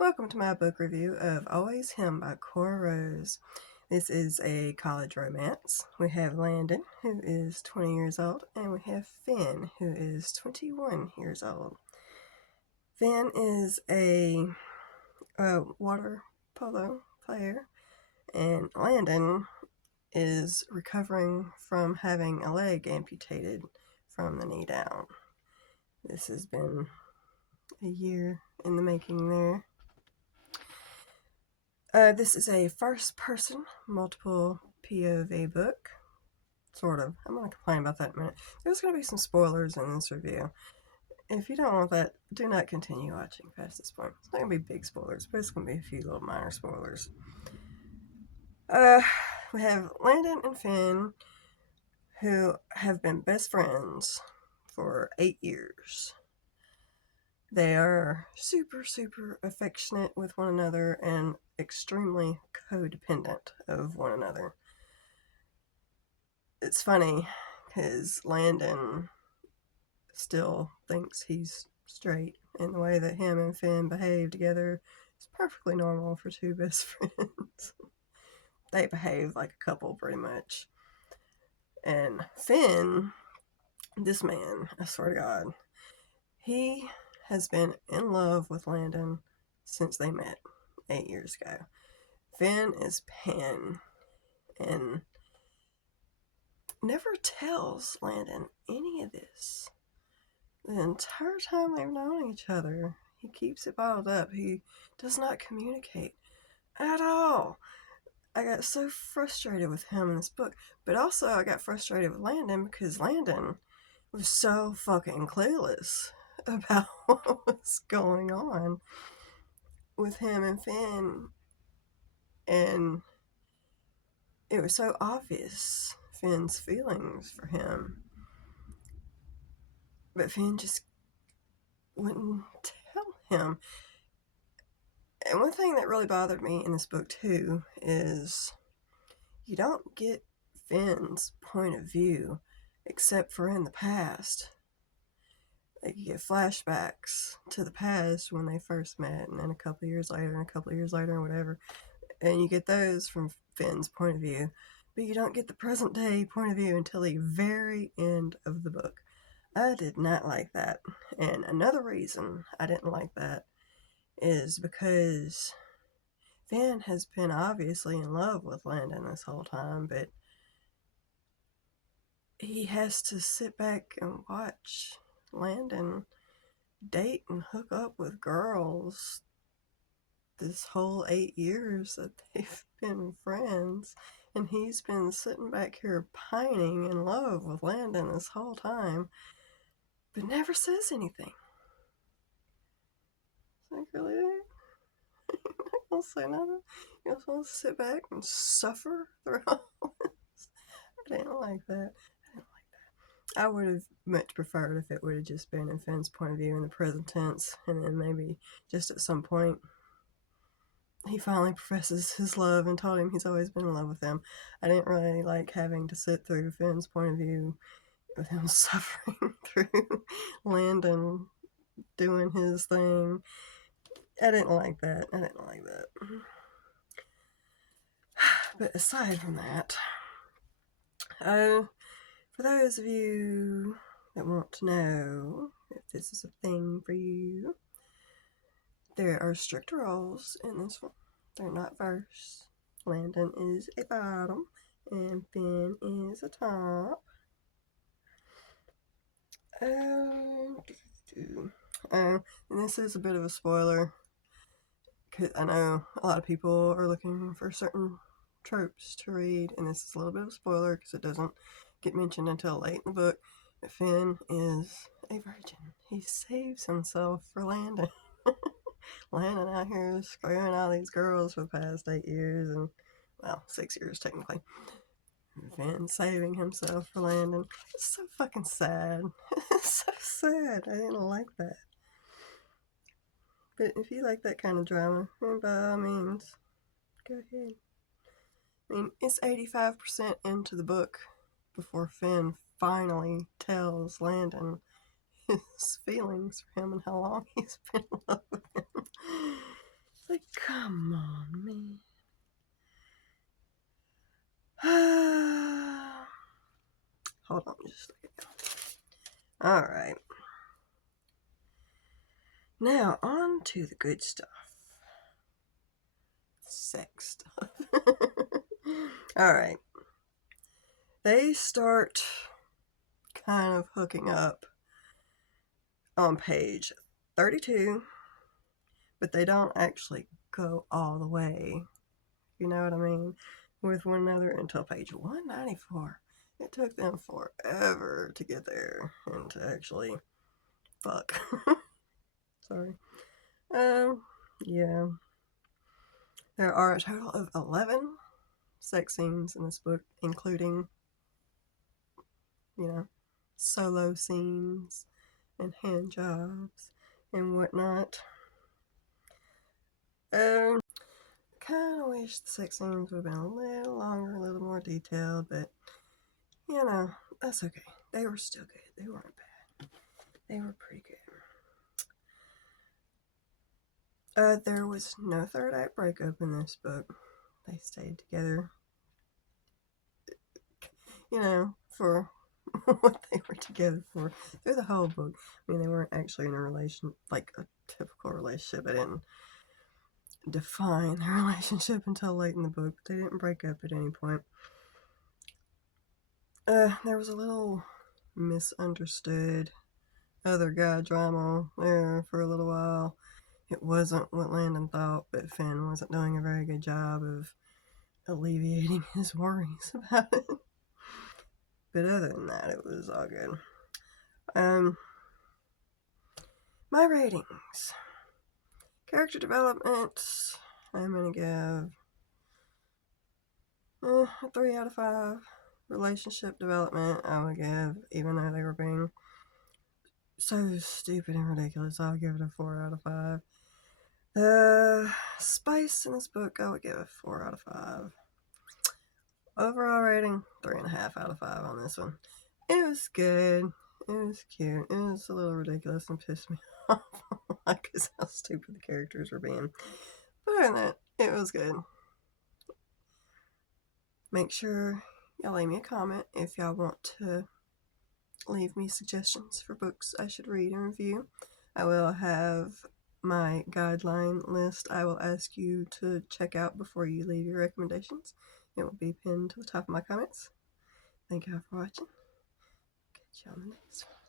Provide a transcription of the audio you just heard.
Welcome to my book review of Always Him by Cora Rose. This is a college romance. We have Landon, who is 20 years old, and we have Finn, who is 21 years old. Finn is a water polo player, and Landon is recovering from having a leg amputated from the knee down. This has been a year in the making there. This is a first-person, multiple POV book. Sort of. I'm going to complain about that in a minute. There's going to be some spoilers in this review. If you don't want that, do not continue watching past this point. It's not going to be big spoilers, but it's going to be a few little minor spoilers. We have Landon and Finn, who have been best friends for 8 years. They are super, super affectionate with one another and extremely codependent of one another. It's funny because Landon still thinks he's straight, and the way that him and Finn behave together is perfectly normal for two best friends. They behave like a couple pretty much. And Finn, this man, I swear to God, he has been in love with Landon since they met 8 years ago. Finn is Pan and never tells Landon any of this. The entire time they've known each other, he keeps it bottled up. He does not communicate at all. I got so frustrated with him in this book, but also I got frustrated with Landon because Landon was so fucking clueless about what was going on with him and Finn, and it was so obvious Finn's feelings for him, but Finn just wouldn't tell him. And one thing that really bothered me in this book too is you don't get Finn's point of view except for in the past. Like, you get flashbacks to the past when they first met, and then a couple years later, and a couple years later, and whatever. And you get those from Finn's point of view, but you don't get the present day point of view until the very end of the book. I did not like that. And another reason I didn't like that is because Finn has been obviously in love with Landon this whole time, but he has to sit back and watch Landon date and hook up with girls this whole 8 years that they've been friends, and he's been sitting back here pining in love with Landon this whole time, but never says anything. It's like, really? You're not gonna say nothing? You're just gonna sit back and suffer through all this? I didn't like that. I would have much preferred if it would have just been in Finn's point of view in the present tense, and then maybe just at some point he finally professes his love and told him he's always been in love with him. I didn't really like having to sit through Finn's point of view with him suffering through Landon doing his thing. I didn't like that. But aside from that, for those of you that want to know if this is a thing for you, there are strict rules in this one. They're not verse. Landon is a bottom, and Finn is a top. And this is a bit of a spoiler, because I know a lot of people are looking for certain tropes to read, and this is a little bit of a spoiler because it doesn't get mentioned until late in the book. But Finn is a virgin. He saves himself for Landon. Landon out here screwing all these girls for the past 8 years, and, well, 6 years technically. Finn saving himself for Landon. It's so fucking sad. It's so sad. I didn't like that. But if you like that kind of drama, then by all means, go ahead. I mean, it's 85% into the book before Finn finally tells Landon his feelings for him and how long he's been in love with him. Like, come on, man. Hold on just a second. Alright. Now, on to the good stuff. Sex stuff. Alright. They start kind of hooking up on page 32, but they don't actually go all the way, you know what I mean, with one another until page 194. It took them forever to get there and to actually fuck. Sorry. Yeah. There are a total of 11 sex scenes in this book, including, solo scenes and hand jobs and whatnot. Kind of wish the sex scenes would have been a little longer, a little more detailed, but that's okay. They were still good. They weren't bad. They were pretty good. There was no third act breakup in this book. They stayed together, for what they were together for through the whole book. I mean, they weren't actually in a relation, like a typical relationship. I didn't define their relationship until late in the book, but they didn't break up at any point. There was a little misunderstood other guy drama there for a little while. It wasn't what Landon thought, but Finn wasn't doing a very good job of alleviating his worries about it. But other than that, it was all good. My ratings. Character development, I'm going to give a 3 out of 5. Relationship development, I would give, even though they were being so stupid and ridiculous, I'll give it a 4 out of 5. The spice in this book, I would give a 4 out of 5. Overall rating, 3.5 out of 5 on this one. It was good. It was cute. It was a little ridiculous and pissed me off because how stupid the characters were being. But other than that, it was good. Make sure y'all leave me a comment if y'all want to leave me suggestions for books I should read and review. I will have my guideline list I will ask you to check out before you leave your recommendations. It will be pinned to the top of my comments. Thank y'all for watching. Catch y'all in the next one.